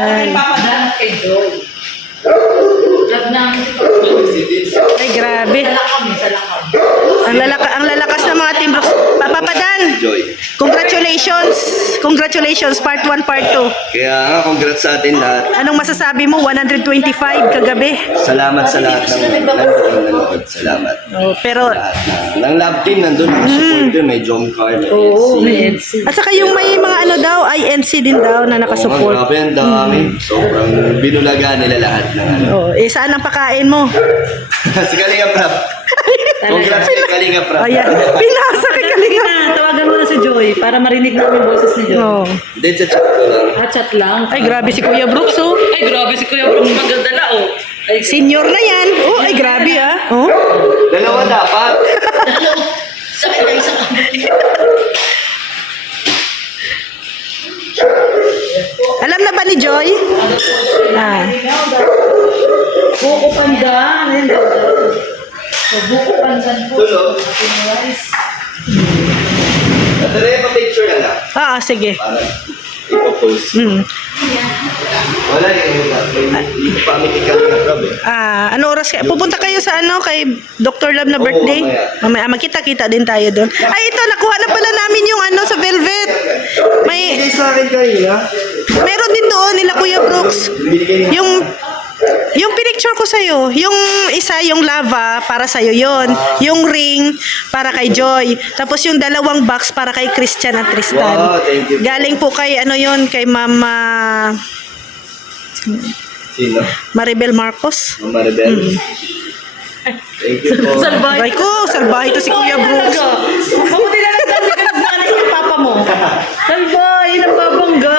Ay, papadaan kay Joy. Love namin Ay, grabe. Ang lalakas ng mga Team Brooks. Papadan. Joy. Congratulations. Congratulations, part 1, part 2. Kaya nga, congrats sa atin lahat. Anong masasabi mo? 125 kagabi. Salamat sa lahat ng nanonood. Salamat. Oh, pero, Lahat ng love team nandun. Nakasupport yun. May Jom Car, may NC. at saka yung may mga ano daw, INC din daw na Oo, nakasupport. grabe ang dami. Sobrang binulaga nila lahat ng ano. Oh, saan ang pakain mo? Si Kalinga Prab. Congrats kay Kalinga Prab. Ayan, pinasa kay Kalinga. Tawagan mo na si Joy para marinig namin boses ni Joy. Oh. Hindi, chat ko lang. Chat lang. Ay, grabe si Kuya Brooks, oh. Ay, grabe si Kuya Brooks. Maganda na, oh. Ay, Senior na yan. Oh, ay, grabe, ah. Oh. Dalawa dapat. sakit na isang Alam na ba ni Joy? Ah. Buko pandan. Buko pandan po. Tulo. Natala yung pa-picture na lang. Ah, sige. Para ipopost. Wala yung pamit ni Kalinga Prab eh. Ah, ano oras kayo? Pupunta kayo sa ano kay Dr. Love na Oo, birthday? mamaya. Mamaya magkita-kita din tayo doon. Ay, ito nakuha na pala namin yung ano sa Velvet. May Hindi sa akin kanina. meron din doon nila Kuya Brooks. Binigay niya. Yung pinicture ko sa'yo, yung isa, yung lava, para sa'yo yon. Yung ring, para kay Joy. Tapos yung dalawang box, para kay Christian at Tristan. Wow, thank you. Galing po kay, ano yon, kay Mama Sino? Maribel Marcos. Mama Rebel. Thank you po. Salbay. Ay ko, salbahe to si Kuya Brooks. Mabuti na lang kami ka nagbanis kay papa mo. Salbay, nababangga.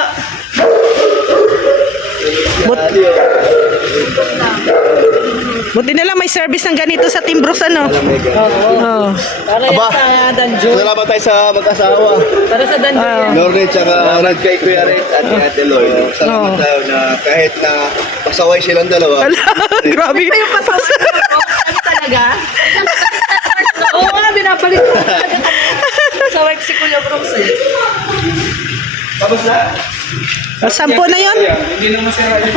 Buti na lang may service ng ganito sa Team Brooks, ano? Oo. Para yan sa Danjo. Salamat tayo sa mag-asawa. Para sa Danjo yan. Lord tsaka kay Kuya Red at kay Ate Lloyd. Salamat tayo na kahit na pasaway silang dalawa. Ala, grabe. Yung pasawa ano talaga? Oo nga, binabalik ko talaga. Saway si Kuya Brooks eh. Tapos na? Sampo na yon. Hindi naman si Ryan.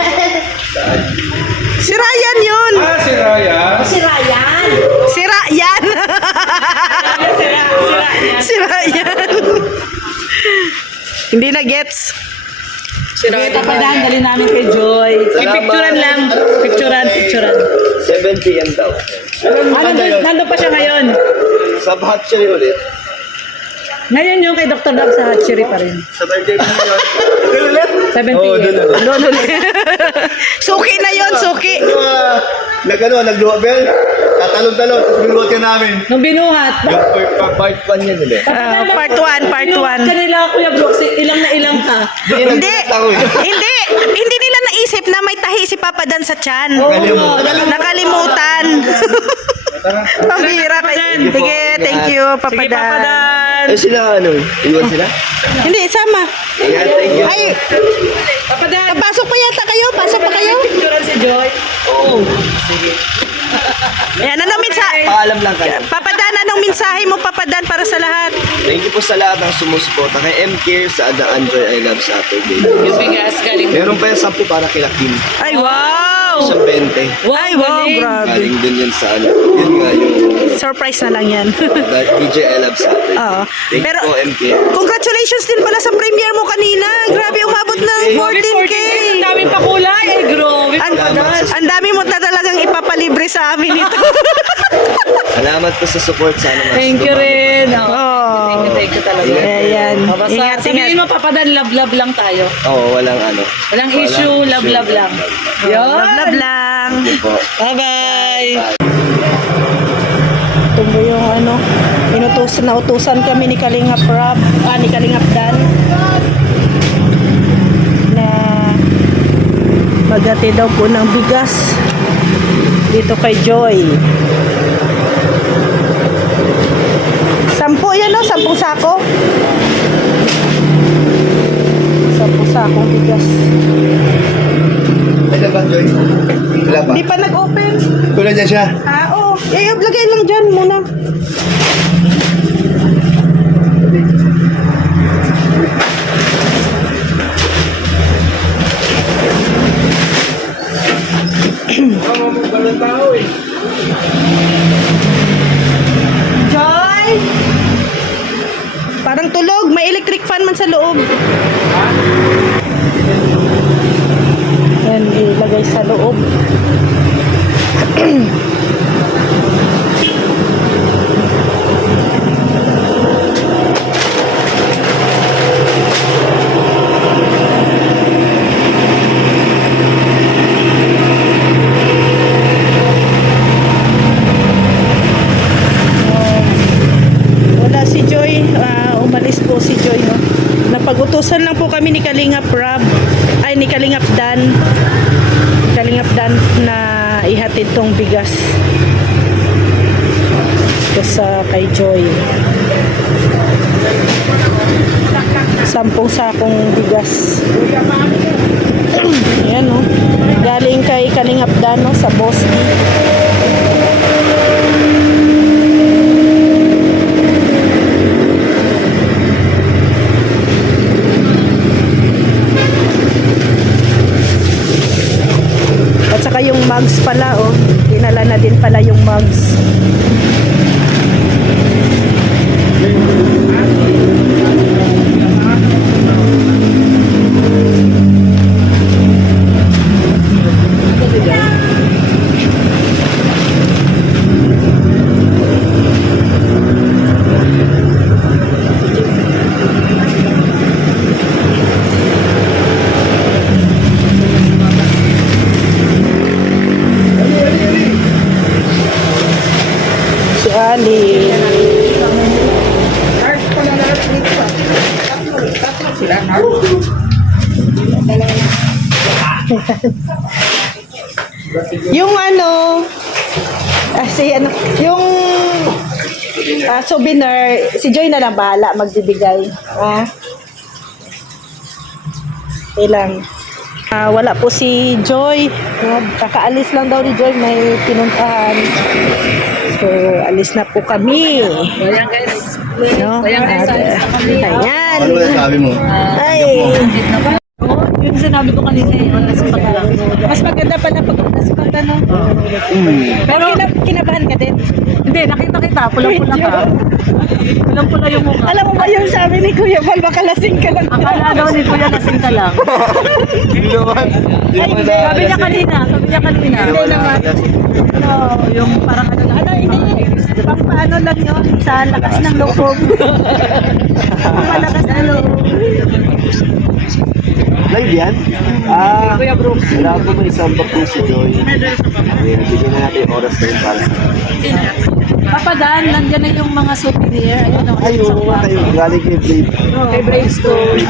Si Ryan yun. Ah, si Ryan. Si Ryan. Si Ryan. Si Ryan. Hindi na gets. Si Ryan. Tapadahan, dali namin kay Joy. Picturean lang. Picturean. 7 p.m. daw. Nandun pa siya ngayon. Sa Hatchery ulit. Ngayon yung kay Dr. Love sa hatchery pa rin. Sa birthday mo yun. Doon ulit? 7 p.m. Doon ulit. Suki na yon, suki. Nag-duabel. Tatalon-talon. Tapos binuhat ka namin. Nung binuhat. Yung part 1 yan ulit. Part 1, part 1. Kanila Kuya Brooks, ilang na ilang ka. Hindi. Hindi. Hindi nila naisip na may tahi si Papa Dan sa tiyan. Nakalimutan. Pambira kay. Sige, thank you, Papa Sige, Papa Dan. Dan. Eh sila ano? Iwan sila? Hindi, sama. Yeah, thank you. Ay, Papa Dan. pasok pa yata kayo? Pasok pa kayo? Picturean si Joy. Oo. Ayan, anong mensahe? Paalam lang kayo. Papa Dan, anong mensahe mo, Papa Dan, para sa lahat? Thank you po sa lahat ng sumusuporta kay M-Care sa Adaan Joy I Love Saturday. Yung bigas galing. Meron pa yung 10 para kila Kim. Ay, wow! Isang 20. Ay, wow, grabe. Galing din yun sa ano. Yun nga yung Surprise na lang yan. DJ I Love Saturday. Oo. Thank Pero, you po M-Care. congratulations din pala sa premiere mo kanina. Grabe, umabot ng 14K. Ang daming pakulay. Ay, grabe. Ang dami mo na talagang ipapalibre sa amin ito. Salamat po sa support. Sana mas Thank you rin. Oh. Thank you talaga. Ayan. Basta Ingat, sabihin ingat. mo, Papa Dan, love lang tayo. Oo, walang ano. Walang issue, love lang. Yun. Love lang. Thank you po. Bye-bye. Tumbo yung ano, utusan kami ni Kalingap Rob, ni Kalingap Dan na magati daw po ng bigas dito kay Joy. 10 yan, no? 10 sako. 10 sakong bigas. May laban, Joy? Wala pa. Hindi pa nag-open. Wala dyan siya. Oo. Lagay lang dyan muna. naman sa loob. Yan, ilagay sa loob. Wala si Joy, umalis po si Joy, no? Napag-utusan lang po kami ni Kalingap Rab, ay ni Kalingap Dan. Kalingap Dan na ihatid tong bigas ito sa kay Joy. 10 sakong bigas. Ayan, no? Galing kay Kalingap Dan, no? Sa Bosti. At saka yung mugs pala, oh. Dinala na din pala yung mugs. Si Ali. Yung ano, yung souvenir, si Joy na lang bahala magbibigay. Ilang. Wala po si Joy. Kakaalis lang daw ni Joy, may pinuntahan. So, alis na po kami. Ayan guys. No? Ayan guys, alis na kami. Ayan. Ano ba sabi mo? Ay. Yung sinabi ko kanina mas maganda pala pag nasipag no? Pero kinabahan ka din. Hindi, nakita kita, pulang-pula ka. Pulang-pula yung mukha. Alam mo ba yung sabi ni Kuya Val, baka lasing ka lang. Akala daw ni Kuya lasing ka lang. Hindi naman. Sabi niya kanina. Hindi naman. Ano, yung parang ano lang. Ano, hindi. Pang paano lang yun, sa lakas ng loob. Malakas ng loob. Live yan? Kuya Brooks. Wala po may isang po si Joy. Ayan, bigyan na natin yung oras na yun para. Papa Dan, nandiyan na yung mga souvenir. Ayun, ang Ay, oo nga kayo. Galing kay Blade. kay Bravestone.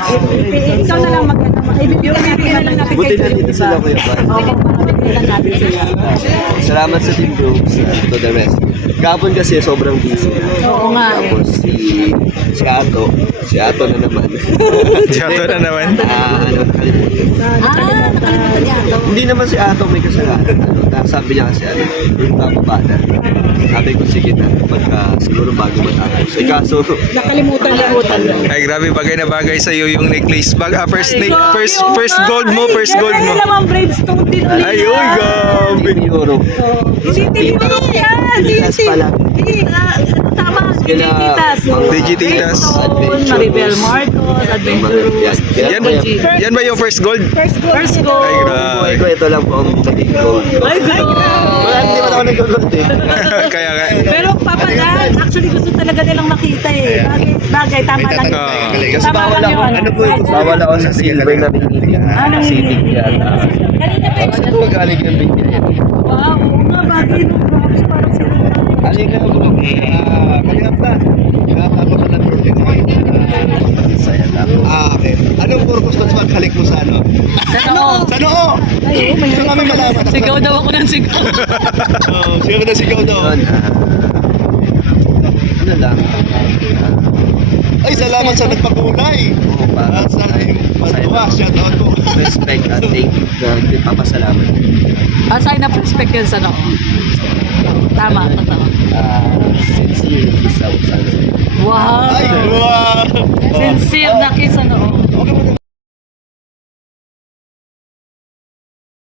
Ikaw na lang mag-ano. Ibibigyan natin na lang natin Buti na dito sila, Kuya Val. Oo, makakabigyan natin sila. Salamat sa Team Brooks to the rest. Kapon kasi sobrang busy. Oo nga. Tapos si Ato na naman. Diyato na naman. Ano, nakalimutan. Nakalimutan niya. Hindi naman si Ato may kasalanan. Sabi niya kasi yung bababa na. Sabi ko sige na, pagka siguro bago matapos. Kaso, Nakalimutan lang. Ay, grabe, bagay na bagay sa iyo yung necklace bag. First gold mo. Meron naman Bravestone din ulit. Ay, uy, grabe. euro. Digititas yan. Titas pala. Tama. Sila, Digititas. Digititas. Bravestone, Maribel Marcos, Adventurous. Yan ba yung first gold? First Ay, goal. Buhay grabe. ko, ito lang po ang maging gold. Ay, Wala, hindi man ako nag-gold eh. Kaya nga. Pero Papa Dan, actually gusto talaga nilang makita eh. Bagay, tama lang. Kasi bawal ako, ano po yun? Bawal ako sa silver na binibigyan. City yata. Kanina pa Saan po galing yung bigyan? wow, oo nga, bagay nung props parang sila. Alin na bro? Kalingap na. Nakatapos ka na project mo. Okay. Anong purpose ng paghalik mo sa ano? Sa noo! Gusto kami malaman. Sigaw daw ako ng sigaw. Sigaw na sigaw daw. Ano lang? Ay, salamat sa nagpakulay. Sa patuwa, shout out po. Respect at thank you na papasalamat. Sign up respect yun sa no. Tama, tama. Sincerely sa usan. Wow! Ay, wow! Sincere na kiss ano. Okay mo